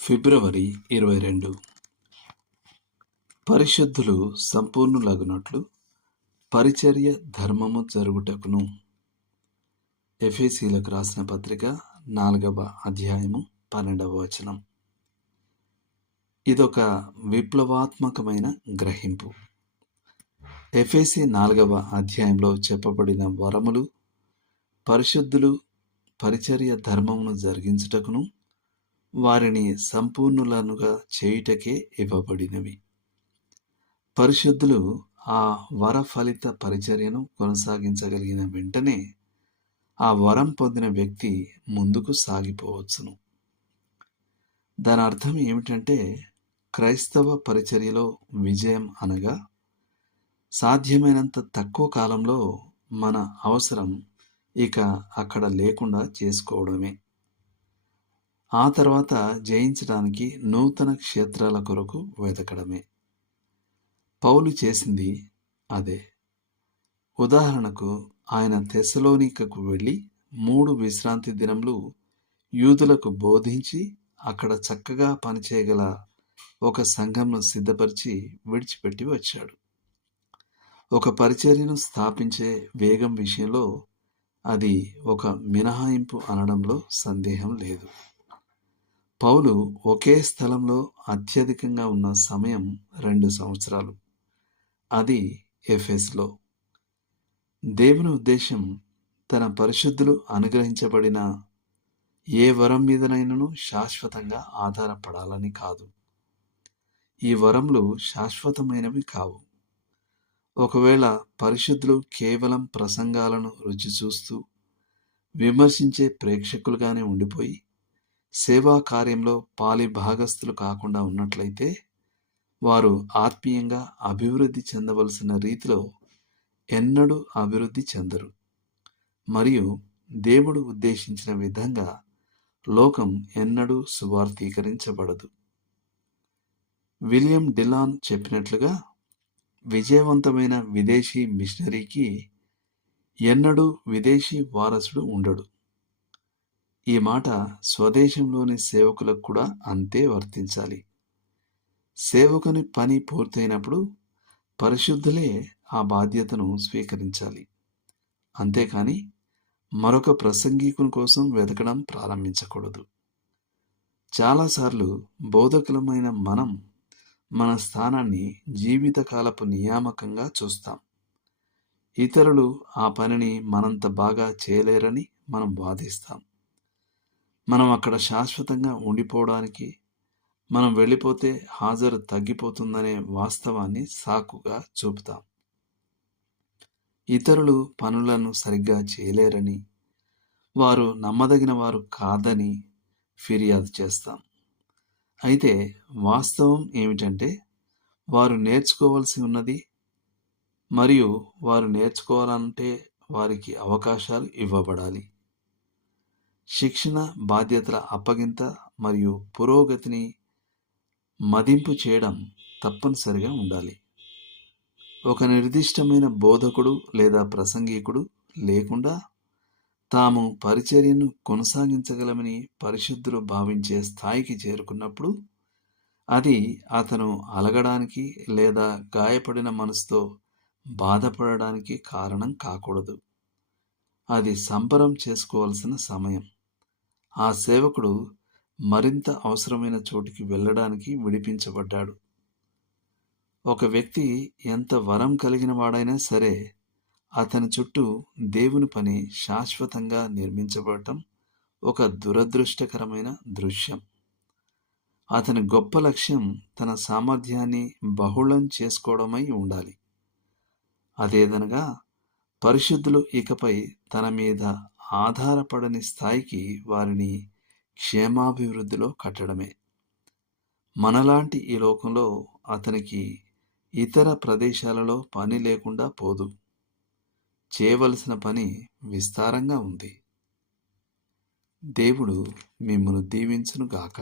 ఫిబ్రవరి 22. పరిశుద్ధులు సంపూర్ణులగునట్లు పరిచర్య ధర్మము జరుగుటకును. ఎఫెసీలకు రాసిన పత్రిక 4వ అధ్యాయము 12వ వచనం. ఇదొక విప్లవాత్మకమైన గ్రహింపు. ఎఫెసీ 4వ అధ్యాయంలో చెప్పబడిన వరములు పరిశుద్ధులు పరిచర్య ధర్మమును జరిగించుటకును వారిని సంపూర్ణులనుగా చేయుటకే ఇవ్వబడినవి. పరిశుద్ధులు ఆ వర ఫలిత పరిచర్యను కొనసాగించగలిగిన వెంటనే ఆ వరం పొందిన వ్యక్తి ముందుకు సాగిపోవచ్చును. దాని అర్థం ఏమిటంటే, క్రైస్తవ పరిచర్యలో విజయం అనగా సాధ్యమైనంత తక్కువ కాలంలో మన అవసరం ఇక అక్కడ లేకుండా చేసుకోవడమే. ఆ తర్వాత జయించడానికి నూతన క్షేత్రాల కొరకు వెతకడమే. పౌలు చేసింది అదే. ఉదాహరణకు, ఆయన తెస్సలోనికకు వెళ్ళి 3 విశ్రాంతి దినములు యూదులకు బోధించి అక్కడ చక్కగా పనిచేయగల ఒక సంఘంను సిద్ధపరిచి విడిచిపెట్టి వచ్చాడు. ఒక పరిచర్యను స్థాపించే వేగం విషయంలో అది ఒక మినహాయింపు అనడంలో సందేహం లేదు. పౌలు ఒకే స్థలంలో అత్యధికంగా ఉన్న సమయం 2 సంవత్సరాలు. అది ఎఫెసులో. దేవుని ఉద్దేశం తన పరిశుద్ధులు అనుగ్రహించబడిన ఏ వరం మీదనైనను శాశ్వతంగా ఆధారపడాలని కాదు. ఈ వరములు శాశ్వతమైనవి కావు. ఒకవేళ పరిశుద్ధులు కేవలం ప్రసంగాలను రుచి చూస్తూ విమర్శించే ప్రేక్షకులుగానే ఉండిపోయి సేవా కార్యంలో పాలి భాగస్థులు కాకుండా ఉన్నట్లయితే వారు ఆత్మీయంగా అభివృద్ధి చెందవలసిన రీతిలో ఎన్నడూ అభివృద్ధి చెందరు. మరియు దేవుడు ఉద్దేశించిన విధంగా లోకం ఎన్నడూ సువార్తీకరించబడదు. విలియం డిలాన్ చెప్పినట్లుగా, విజయవంతమైన విదేశీ మిషనరీకి ఎన్నడూ విదేశీ వారసుడు ఉండడు. ఈ మాట స్వదేశంలోని సేవకులకు కూడా అంతే వర్తించాలి. సేవకుని పని పూర్తయినప్పుడు పరిశుద్ధులే ఆ బాధ్యతను స్వీకరించాలి. అంతేకాని మరొక ప్రసంగికుని కోసం వెతకడం ప్రారంభించకూడదు. చాలాసార్లు బోధకులమైన మనం మన స్థానాన్ని జీవితకాలపు నియామకంగా చూస్తాం. ఇతరులు ఆ పనిని మనంత బాగా చేయలేరని మనం వాదిస్తాం. మనం అక్కడ శాశ్వతంగా ఉండిపోవడానికి, మనం వెళ్ళిపోతే హాజరు తగ్గిపోతుందనే వాస్తవాన్ని సాకుగా చూపుతాం. ఇతరులు పనులను సరిగ్గా చేయలేరని, వారు నమ్మదగిన వారు కాదని ఫిర్యాదు చేస్తాం. అయితే వాస్తవం ఏమిటంటే, వారు నేర్చుకోవాల్సి ఉన్నది మరియు వారు నేర్చుకోవాలంటే వారికి అవకాశాలు ఇవ్వబడాలి. శిక్షణ, బాధ్యతల అప్పగింత మరియు పురోగతిని మదింపు చేయడం తప్పనిసరిగా ఉండాలి. ఒక నిర్దిష్టమైన బోధకుడు లేదా ప్రసంగికుడు లేకుండా తాము పరిచర్యను కొనసాగించగలమని పరిశుద్ధులు భావించే స్థాయికి చేరుకున్నప్పుడు అది అతను అలగడానికి లేదా గాయపడిన మనసుతో బాధపడడానికి కారణం కాకూడదు. అది సంబరం చేసుకోవాల్సిన సమయం. ఆ సేవకుడు మరింత అవసరమైన చోటికి వెళ్ళడానికి విడిపించబడ్డాడు. ఒక వ్యక్తి ఎంత వరం కలిగిన వాడైనా సరే, అతని చుట్టూ దేవుని పని శాశ్వతంగా నిర్మించబడటం ఒక దురదృష్టకరమైన దృశ్యం. అతని గొప్ప లక్ష్యం తన సామర్థ్యాన్ని బహుళం చేసుకోవడమై ఉండాలి. అదేదనగా, పరిశుద్ధులు ఇకపై తన మీద ఆధారపడని స్థాయికి వారిని క్షేమాభివృద్ధిలో కట్టడమే. మనలాంటి ఈ లోకంలో అతనికి ఇతర ప్రదేశాలలో పని లేకుండా పోదు. చేయవలసిన పని విస్తారంగా ఉంది. దేవుడు మిమ్మును దీవించునుగాక.